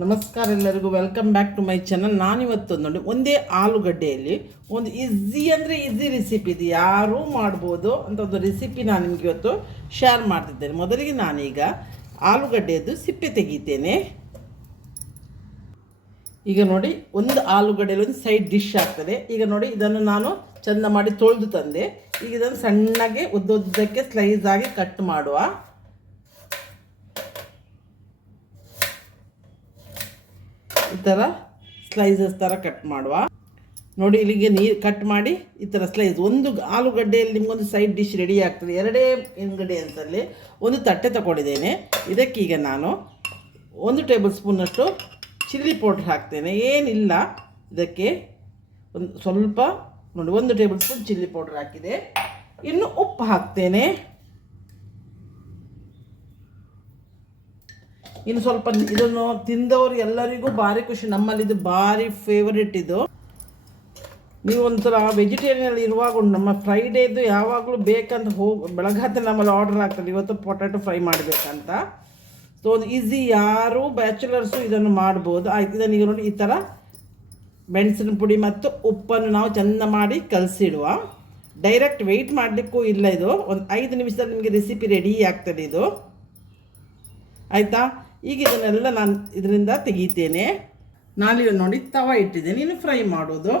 ನಮಸ್ಕಾರ ಎಲ್ಲರಿಗೂ, welcome back to my channel. ನಾನಿವತ್ತು ನೋಡಿ ಒಂದೇ ಆಲೂಗಡ್ಡೆಯಲ್ಲಿ ಒಂದು ಈಸಿ ಅಂದರೆ ಈಸಿ ರೆಸಿಪಿ ಇದೆ, ಯಾರೂ ಮಾಡ್ಬೋದು ಅಂತ ಒಂದು ರೆಸಿಪಿ ನಾನು ನಿಮಗೆ ಇವತ್ತು ಶೇರ್ ಮಾಡ್ತಿದ್ದೇನೆ. ಮೊದಲಿಗೆ ನಾನೀಗ ಆಲೂಗಡ್ಡೆಯದ್ದು ಸಿಪ್ಪೆ ತೆಗಿತೇನೆ. ಈಗ ನೋಡಿ, ಒಂದು ಆಲೂಗಡ್ಡೆಯಲ್ಲಿ ಒಂದು ಸೈಡ್ ಡಿಶ್ ಆಗ್ತದೆ. ಈಗ ನೋಡಿ, ಇದನ್ನು ನಾನು ಚೆಂದ ಮಾಡಿ ತೊಳೆದು ತಂದೆ. ಈಗ ಇದನ್ನು ಸಣ್ಣಗೆ ಉದ್ದುದ್ದಕ್ಕೆ ಸ್ಲೈಸ್ ಆಗಿ ಕಟ್ ಮಾಡುವ. ಈ ಥರ ಸ್ಲೈಸಸ್ ಥರ ಕಟ್ ಮಾಡುವ. ನೋಡಿ, ಇಲ್ಲಿಗೆ ನೀರು ಕಟ್ ಮಾಡಿ ಈ ಥರ ಸ್ಲೈಸ್. ಒಂದು ಆಲೂಗಡ್ಡೆಯಲ್ಲಿ ನಿಮಗೊಂದು ಸೈಡ್ ಡಿಶ್ ರೆಡಿ ಆಗ್ತದೆ. ಎರಡೇ ಇಂಗ್ರೀಡಿಯೆಂಟ್ಸಲ್ಲಿ ಒಂದು ತಟ್ಟೆ ತಗೊಂಡಿದ್ದೇನೆ. ಇದಕ್ಕೀಗ ನಾನು 1 ಟೇಬಲ್ ಸ್ಪೂನಷ್ಟು ಚಿಲ್ಲಿ ಪೌಡ್ರ್ ಹಾಕ್ತೇನೆ. ಏನಿಲ್ಲ, ಇದಕ್ಕೆ ಒಂದು ಸ್ವಲ್ಪ ನೋಡಿ 1 ಟೇಬಲ್ ಸ್ಪೂನ್ ಚಿಲ್ಲಿ ಪೌಡ್ರ್ ಹಾಕಿದೆ. ಇನ್ನು ಉಪ್ಪು ಹಾಕ್ತೇನೆ. ಇನ್ನು ಸ್ವಲ್ಪ ಇದನ್ನು ತಿಂದವರು ಎಲ್ಲರಿಗೂ ಭಾರಿ ಖುಷಿ. ನಮ್ಮಲ್ಲಿ ಇದು ಭಾರಿ ಫೇವರೇಟ್. ಇದು ನೀವು ಒಂಥರ ವೆಜಿಟೇರಿಯನಲ್ಲಿ ಇರುವಾಗ ನಮ್ಮ ಫ್ರೈಡೇದು ಯಾವಾಗಲೂ ಬೇಕಂತ ಬೆಳಗಾತೆ ನಮ್ಮಲ್ಲಿ ಆರ್ಡರ್ ಆಗ್ತದೆ, ಇವತ್ತು ಪೊಟ್ಯಾಟೊ ಫ್ರೈ ಮಾಡಬೇಕಂತ. ಸೊ ಒಂದು ಈಸಿ, ಯಾರು ಬ್ಯಾಚುಲರ್ಸು ಇದನ್ನು ಮಾಡ್ಬೋದು. ಆಯ್ತು, ಇದನ್ನು ಈಗ ನೋಡಿ ಈ ಥರ ಮೆಣಸಿನ ಪುಡಿ ಮತ್ತು ಉಪ್ಪನ್ನು ನಾವು ಚೆಂದ ಮಾಡಿ ಕಲಸಿಡುವ. ಡೈರೆಕ್ಟ್ ವೆಯ್ಟ್ ಮಾಡಲಿಕ್ಕೂ ಇಲ್ಲ. ಇದು ಒಂದು 5 ನಿಮಿಷದಲ್ಲಿ ನಿಮಗೆ ರೆಸಿಪಿ ರೆಡಿ ಆಗ್ತದೆ ಇದು. ಆಯಿತಾ? ಈಗ ಇದನ್ನೆಲ್ಲ ನಾನು ಇದರಿಂದ ತೆಗಿತೇನೆ. ನಾನೀಗ ನೋಡಿ ತವ ಇಟ್ಟಿದ್ದೇನೆ. ಇನ್ನು ಫ್ರೈ ಮಾಡೋದು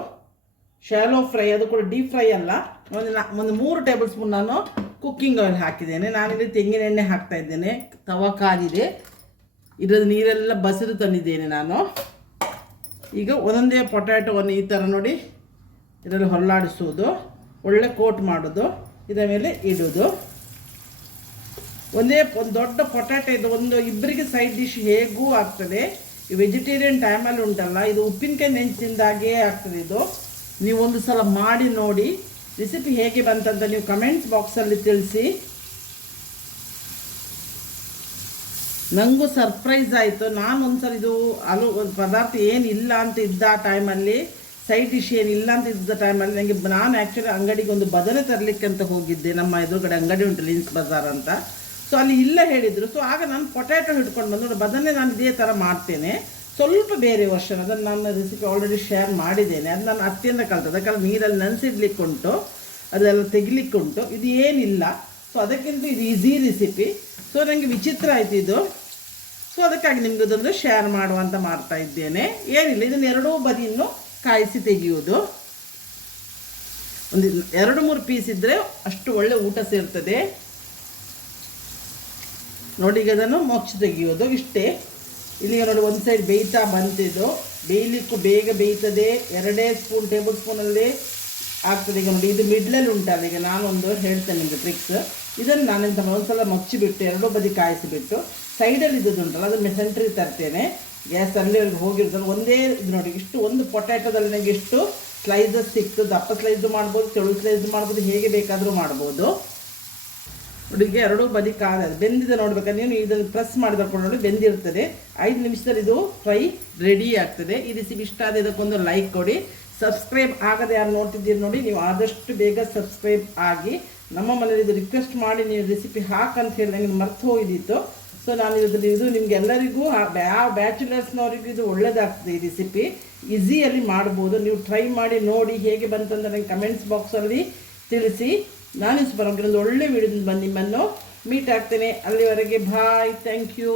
ಶಾಲೋ ಫ್ರೈ, ಅದು ಕೂಡ ಡೀಪ್ ಫ್ರೈ ಅಲ್ಲ. ಒಂದು 3 ಟೇಬಲ್ ಸ್ಪೂನ್ ನಾನು ಕುಕ್ಕಿಂಗ್ ಆಯಿಲ್ ಹಾಕಿದ್ದೇನೆ. ನಾನಿಲ್ಲಿ ತೆಂಗಿನ ಎಣ್ಣೆ ಹಾಕ್ತಾ ಇದ್ದೇನೆ. ತವ ಕಾದಿದೆ, ಇದರ ನೀರೆಲ್ಲ ಬಸಿರು ತಂದಿದ್ದೇನೆ ನಾನು. ಈಗ ಒಂದೊಂದೇ ಪೊಟ್ಯಾಟೊವನ್ನು ಈ ಥರ ನೋಡಿ ಇದರಲ್ಲಿ ಹೊರಲಾಡಿಸೋದು, ಒಳ್ಳೆ ಕೋಟ್ ಮಾಡೋದು, ಇದರ ಮೇಲೆ ಇಡೋದು. ಒಂದು ದೊಡ್ಡ ಪೊಟ್ಯಾಟೊ ಇದು ಒಂದು ಇಬ್ಬರಿಗೆ ಸೈಡ್ ಡಿಶ್ ಹೇಗೂ ಆಗ್ತದೆ. ಈ ವೆಜಿಟೇರಿಯನ್ ಟೈಮಲ್ಲಿ ಉಂಟಲ್ಲ, ಇದು ಉಪ್ಪಿನಕಾಯಿ ನೆಂಚಿಂದಾಗೇ ಆಗ್ತದೆ. ಇದು ನೀವು ಒಂದು ಸಲ ಮಾಡಿ ನೋಡಿ, ರೆಸಿಪಿ ಹೇಗೆ ಬಂತಂತ ನೀವು ಕಮೆಂಟ್ಸ್ ಬಾಕ್ಸಲ್ಲಿ ತಿಳಿಸಿ. ನನಗೂ ಸರ್ಪ್ರೈಸ್ ಆಯಿತು. ನಾನು ಒಂದ್ಸಲ ಇದು ಪದಾರ್ಥ ಏನಿಲ್ಲ ಅಂತ ಇದ್ದ ಟೈಮಲ್ಲಿ, ಸೈಡ್ ಡಿಶ್ ಏನಿಲ್ಲ ಅಂತ ಇದ್ದ ಟೈಮಲ್ಲಿ ನಾನು ಆ್ಯಕ್ಚುಲಿ ಅಂಗಡಿಗೆ ಒಂದು ಬದನೆ ತರಲಿಕ್ಕೆ ಅಂತ ಹೋಗಿದ್ದೆ. ನಮ್ಮ ಎದುರುಗಡೆ ಅಂಗಡಿ ಉಂಟು, ಲಿನ್ಸ್ ಬಜಾರ್ ಅಂತ. ಸೊ ಅಲ್ಲಿ ಇಲ್ಲ ಹೇಳಿದರು. ಸೊ ಆಗ ನಾನು ಪೊಟ್ಯಾಟೊ ಹಿಡ್ಕೊಂಡು ಬಂದು ಬದನೆ ನಾನು ಇದೇ ಥರ ಮಾಡ್ತೇನೆ, ಸ್ವಲ್ಪ ಬೇರೆ ವರ್ಷನ್. ಅದನ್ನು ನಾನು ರೆಸಿಪಿ ಆಲ್ರೆಡಿ ಶೇರ್ ಮಾಡಿದ್ದೇನೆ. ಅದು ನಾನು ಅತ್ಯಂತ ಕಲಿತದೆ. ಯಾಕಂದ್ರೆ ನೀರಲ್ಲಿ ನೆನೆಸಿಡ್ಲಿಕ್ಕುಂಟು, ಅದೆಲ್ಲ ತೆಗಿಲಿಕ್ಕುಂಟು. ಇದು ಏನಿಲ್ಲ. ಸೊ ಅದಕ್ಕಿಂತ ಇದು ಈಸಿ ರೆಸಿಪಿ. ಸೊ ನನಗೆ ವಿಚಿತ್ರ ಆಯಿತು ಇದು. ಸೊ ಅದಕ್ಕಾಗಿ ನಿಮ್ಗೆ ಅದೊಂದು ಶೇರ್ ಮಾಡುವಂತ ಮಾಡ್ತಾ ಇದ್ದೇನೆ. ಏನಿಲ್ಲ, ಇದನ್ನು ಎರಡೂ ಬದಿಯನ್ನು ಕಾಯಿಸಿ ತೆಗೆಯುವುದು. ಒಂದು 2-3 ಪೀಸ್ ಇದ್ದರೆ ಅಷ್ಟು ಒಳ್ಳೆ ಊಟ ಸೇರ್ತದೆ. ನೋಡಿ, ಈಗ ಅದನ್ನು ಮೊಚ್ಚು ತೆಗೆಯೋದು ಇಷ್ಟೇ. ಇಲ್ಲಿಗೆ ನೋಡಿ, ಒಂದು ಸೈಡ್ ಬೇಯ್ತಾ ಬಂತಿದ್ದು, ಬೇಯಲಿಕ್ಕೂ ಬೇಗ ಬೇಯ್ತದೆ. 2 ಸ್ಪೂನ್ ಟೇಬಲ್ ಸ್ಪೂನಲ್ಲಿ ಆಗ್ತದೆ. ಈಗ ನೋಡಿ, ಇದು ಮಿಡ್ಲಲ್ಲಿ ಉಂಟಲ್ಲ. ಈಗ ನಾನೊಂದು ಹೇಳ್ತೇನೆ ನಿಮಗೆ ಟ್ರಿಕ್ಸ್. ಇದನ್ನು ನಾನೆಂತ ಒಂದ್ಸಲ ಮುಚ್ಚಿಬಿಟ್ಟು ಎರಡೂ ಬದಿ ಕಾಯಿಸಿಬಿಟ್ಟು ಸೈಡಲ್ಲಿ ಇದ್ದದ್ದು ಉಂಟಲ್ಲ, ಅದನ್ನು ಸೆಂಟ್ರಿಗೆ ತರ್ತೇನೆ. ಗ್ಯಾಸ್ ಅಲ್ಲಿವರೆಗೆ ಹೋಗಿರ್ತದೆ. ಒಂದೇ ಇದು ನೋಡಿ, ಇಷ್ಟು ಒಂದು ಪೊಟ್ಯಾಟೊದಲ್ಲಿ ನನಗೆ ಇಷ್ಟು ಸ್ಲೈಸಸ್ ಸಿಕ್ತು. ದಪ್ಪ ಸ್ಲೈಸ್ ಮಾಡ್ಬೋದು, ತೆಳು ಸ್ಲೈಸ್ ಮಾಡ್ಬೋದು, ಹೇಗೆ ಬೇಕಾದರೂ ಮಾಡ್ಬೋದು. ಹುಡುಗಿ ಎರಡೂ ಬದಿ ಬೆಂದಿದೆ ನೋಡ್ಬೇಕಾದ್ರೆ ನೀವು ಇದನ್ನು ಪ್ರೆಸ್ ಮಾಡಿಕೊಂಡು ನೋಡಿ ಬೆಂದಿರ್ತದೆ. 5 ನಿಮಿಷದಲ್ಲಿ ಇದು ಫ್ರೈ ರೆಡಿ ಆಗ್ತದೆ. ಈ ರೆಸಿಪಿ ಇಷ್ಟ ಆದರೆ ಇದಕ್ಕೊಂದು ಲೈಕ್ ಕೊಡಿ. ಸಬ್ಸ್ಕ್ರೈಬ್ ಆಗದೆ ಯಾರು ನೋಡ್ತಿದ್ದೀರಿ ನೋಡಿ, ನೀವು ಆದಷ್ಟು ಬೇಗ ಸಬ್ಸ್ಕ್ರೈಬ್ ಆಗಿ. ನಮ್ಮ ಮನೇಲಿ ಇದು ರಿಕ್ವೆಸ್ಟ್ ಮಾಡಿ ನೀವು ರೆಸಿಪಿ ಹಾಕಂತ ಹೇಳಿ ನನಗೆ ಮರ್ತು ಹೋಗಿದ್ದಿತ್ತು. ಸೊ ನಾನು ಇದು ನಿಮಗೆಲ್ಲರಿಗೂ, ಯಾವ ಬ್ಯಾಚುಲರ್ಸ್ನವರಿಗೂ ಇದು ಒಳ್ಳೆಯದಾಗ್ತದೆ. ಈ ರೆಸಿಪಿ ಈಸಿಯಲ್ಲಿ ಮಾಡ್ಬೋದು. ನೀವು ಟ್ರೈ ಮಾಡಿ ನೋಡಿ, ಹೇಗೆ ಬಂತಂತ ನನಗೆ ಕಮೆಂಟ್ಸ್ ಬಾಕ್ಸಲ್ಲಿ ತಿಳಿಸಿ. ನಾನು ಬರೋಕ್ಕೆ ಒಂದು ಒಳ್ಳೆ ವಿಡಿಯೋದಿಂದ ಬಂದು ನಿಮ್ಮನ್ನು ಮೀಟ್ ಆಗ್ತೇನೆ. ಅಲ್ಲಿವರೆಗೆ ಬಾಯ್, ಥ್ಯಾಂಕ್ ಯು.